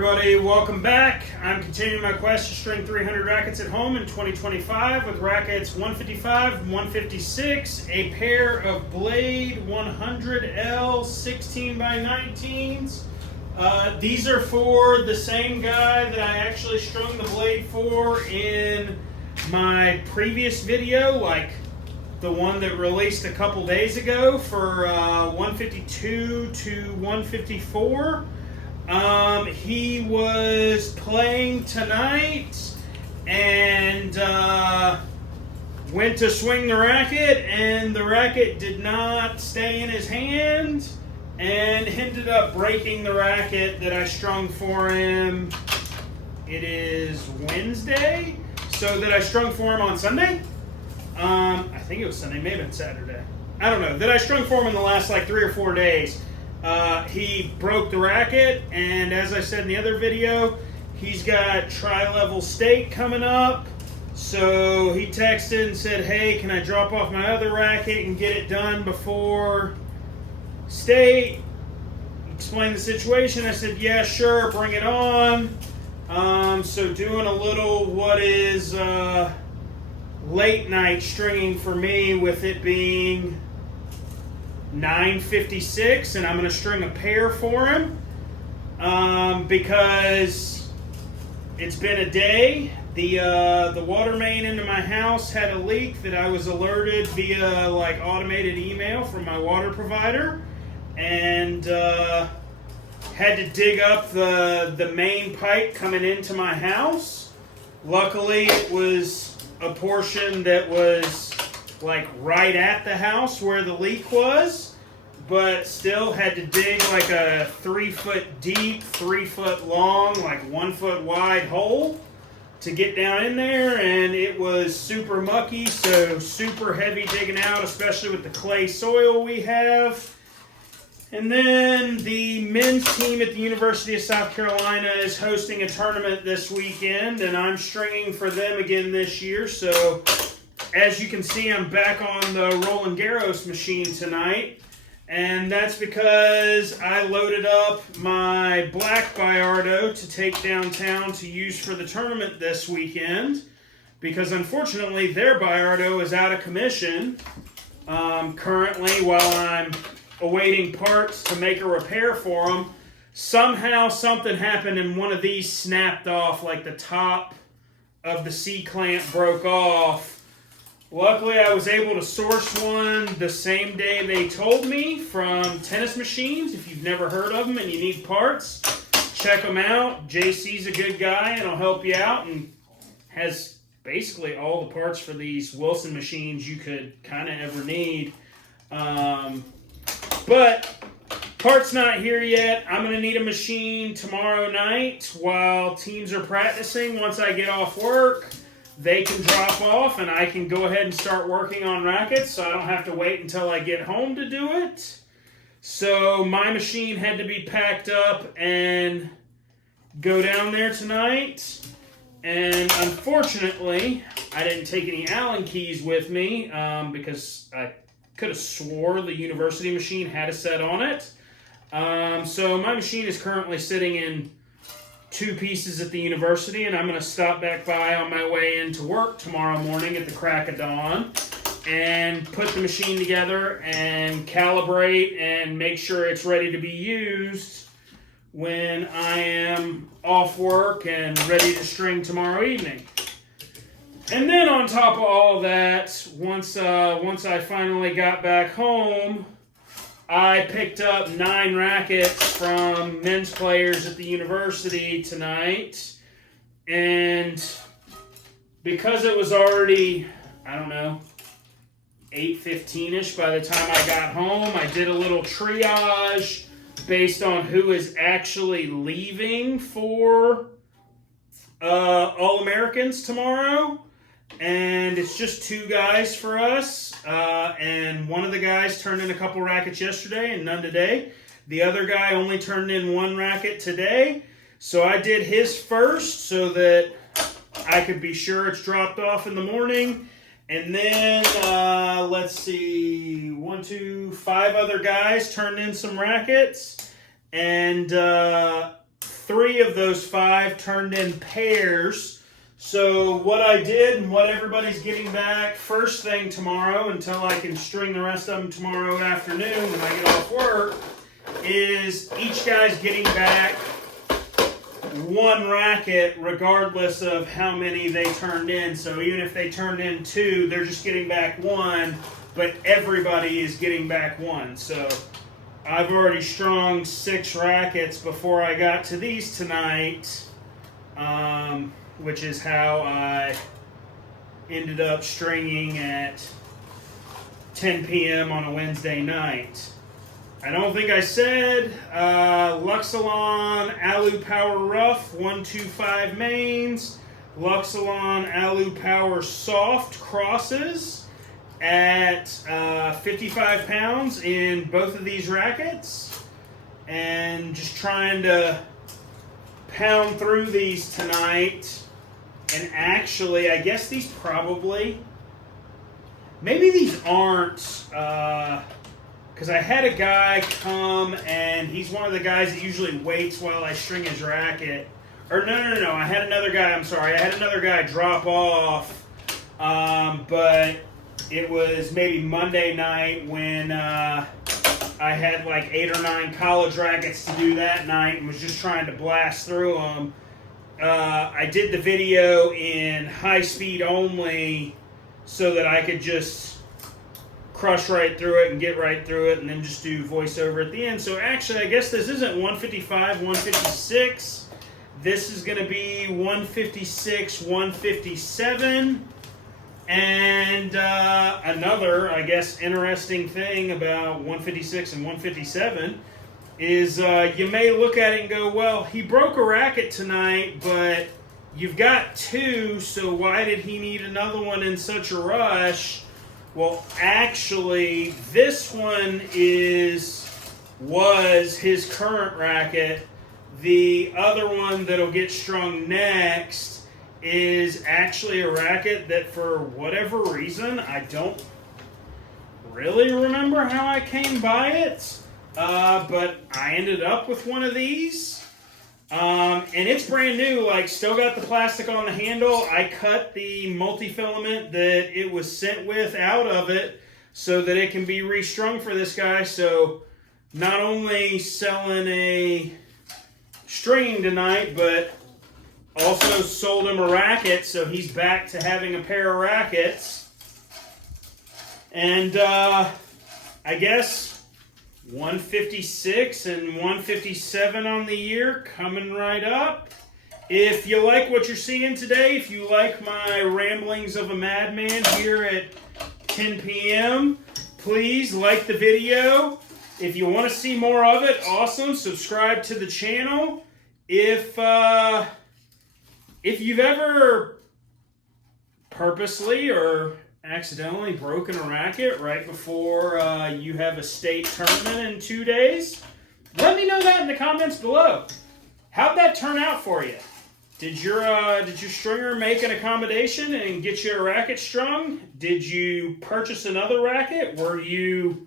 everybody, welcome back. I'm continuing my quest to string 300 rackets at home in 2025 with Rackets 155 and 156, a pair of Blade 100L 16 by 19s. These are for the same guy that I actually strung the blade for in my previous video, like the one that released a couple days ago for 152 to 154. He was playing tonight and went to swing the racket, and the racket did not stay in his hand and ended up breaking the racket that I strung for him. It is Wednesday, so that I strung for him on Sunday. I think it was Sunday, maybe it's Saturday. I don't know. That I strung for him in the last like 3 or 4 days. He broke the racket, and as I said in the other video, he's got tri-level state coming up. So he texted and said, hey, can I drop off my other racket and get it done before state? Explained the situation. I said, yeah, sure, bring it on. So doing a little what is late night stringing for me, with it being 9:56, and I'm going to string a pair for him because it's been a day. The water main into my house had a leak that I was alerted via like automated email from my water provider, and had to dig up the main pipe coming into my house. Luckily, it was a portion that was like right at the house where the leak was, but still had to dig like a 3 foot deep, 3 foot long, like 1 foot wide hole to get down in there, and it was super mucky, so super heavy digging out, especially with the clay soil we have. And then the men's team at the University of South Carolina is hosting a tournament this weekend, and I'm stringing for them again this year. So as you can see, I'm back on the Roland Garros machine tonight, and that's because I loaded up my black Biardo to take downtown to use for the tournament this weekend, because unfortunately their Biardo is out of commission currently while I'm awaiting parts to make a repair for them. Somehow something happened and one of these snapped off, like the top of the C-clamp broke off. Luckily, I was able to source one the same day they told me from Tennis Machines. If you've never heard of them and you need parts, check them out. JC's a good guy and he'll help you out, and has basically all the parts for these Wilson machines you could kind of ever need. But parts not here yet. I'm going to need a machine tomorrow night while teams are practicing. Once I get off work, they can drop off and I can go ahead and start working on rackets, so I don't have to wait until I get home to do it. So my machine had to be packed up and go down there tonight. And unfortunately, I didn't take any Allen keys with me because I could have swore the university machine had a set on it. So my machine is currently sitting in 2 pieces at the university, and I'm going to stop back by on my way into work tomorrow morning at the crack of dawn and put the machine together and calibrate and make sure it's ready to be used when I am off work and ready to string tomorrow evening. And then on top of all that, once I finally got back home, I picked up 9 rackets from men's players at the university tonight. And because it was already, I don't know, 8:15-ish by the time I got home, I did a little triage based on who is actually leaving for All-Americans tomorrow. And it's just 2 guys for us, and one of the guys turned in a couple rackets yesterday and none today. The other guy only turned in 1 racket today, so I did his first so that I could be sure it's dropped off in the morning. And then, let's see, 1, 2, 5 other guys turned in some rackets, and 3 of those 5 turned in pairs. So what I did and what everybody's getting back first thing tomorrow, until I can string the rest of them tomorrow afternoon when I get off work, is each guy's getting back 1 racket regardless of how many they turned in. So even if they turned in 2, they're just getting back 1, but everybody is getting back 1. So I've already strung 6 rackets before I got to these tonight, which is how I ended up stringing at 10 p.m. on a Wednesday night. I don't think I said Luxilon Alu Rough 125 mains, Luxilon Alu Soft crosses at 55 pounds in both of these rackets, and just trying to pound through these tonight. And actually, I guess these probably, maybe these aren't, because I had a guy come, and he's one of the guys that usually waits while I string his racket. Or no, I had another guy, I'm sorry, I had another guy drop off, but it was maybe Monday night when I had like 8 or 9 college rackets to do that night and was just trying to blast through them. I did the video in high speed only so that I could just crush right through it and get right through it and then just do voiceover at the end. So actually, I guess this isn't 155, 156. This is going to be 156, 157. And another, I guess, interesting thing about 156 and 157 is you may look at it and go, well, he broke a racket tonight, but you've got 2, so why did he need another one in such a rush? Well, actually, this one was his current racket. The other one that'll get strung next is actually a racket that, for whatever reason, I don't really remember how I came by it, but I ended up with one of these. And it's brand new, like still got the plastic on the handle. I cut the multi-filament that it was sent with out of it so that it can be restrung for this guy. So not only selling a stringing tonight, but also sold him a racket, so he's back to having a pair of rackets. And I guess 156 and 157 on the year coming right up. If you like what you're seeing today, if you like my ramblings of a madman here at 10 p.m., please like the video. If you want to see more of it, awesome. Subscribe to the channel. If you've ever purposely or accidentally broken a racket right before you have a state tournament in 2 days, let me know that in the comments below. How'd that turn out for you? Did your stringer make an accommodation and get you a racket strung? Did you purchase another racket? Were you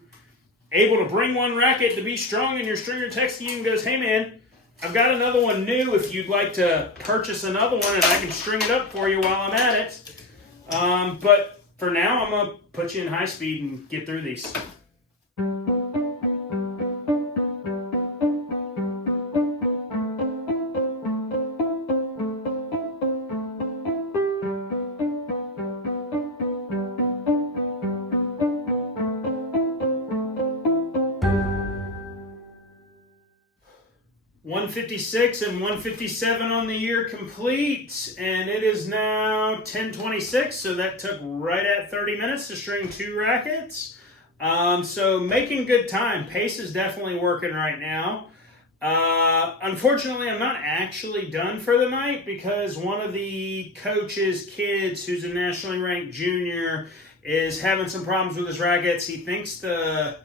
able to bring one racket to be strung and your stringer texts you and goes, hey man, I've got another one new if you'd like to purchase another one and I can string it up for you while I'm at it. But for now, I'm going to put you in high speed and get through these. 156 and 157 on the year complete, and it is now 10:26, so that took right at 30 minutes to string 2 rackets. So making good time. Pace is definitely working right now. Unfortunately, I'm not actually done for the night because one of the coach's kids, who's a nationally ranked junior, is having some problems with his rackets. He thinks the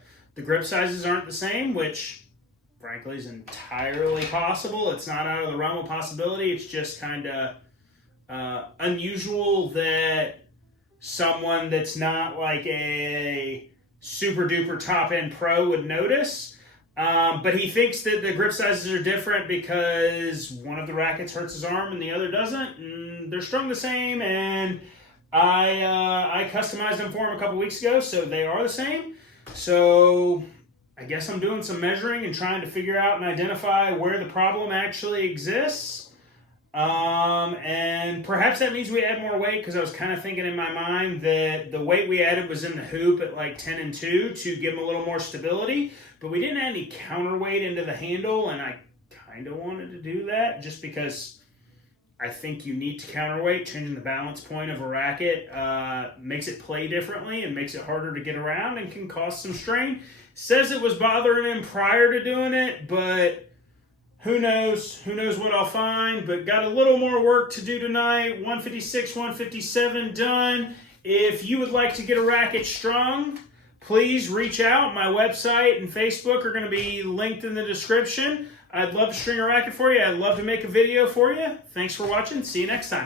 grip sizes aren't the same, which frankly is entirely possible. It's not out of the realm of possibility. It's just kind of unusual that someone that's not like a super duper top end pro would notice. But he thinks that the grip sizes are different because one of the rackets hurts his arm and the other doesn't. And they're strung the same, and I customized them for him a couple weeks ago, so they are the same. So I guess I'm doing some measuring and trying to figure out and identify where the problem actually exists. And perhaps that means we add more weight, because I was kind of thinking in my mind that the weight we added was in the hoop at like 10 and 2 to give him a little more stability, but we didn't add any counterweight into the handle, and I kind of wanted to do that just because I think you need to counterweight. Changing the balance point of a racket makes it play differently and makes it harder to get around and can cause some strain. Says it was bothering him prior to doing it, but who knows? Who knows what I'll find? But got a little more work to do tonight. 156, 157 done. If you would like to get a racket strung, please reach out. My website and Facebook are going to be linked in the description. I'd love to string a racket for you. I'd love to make a video for you. Thanks for watching. See you next time.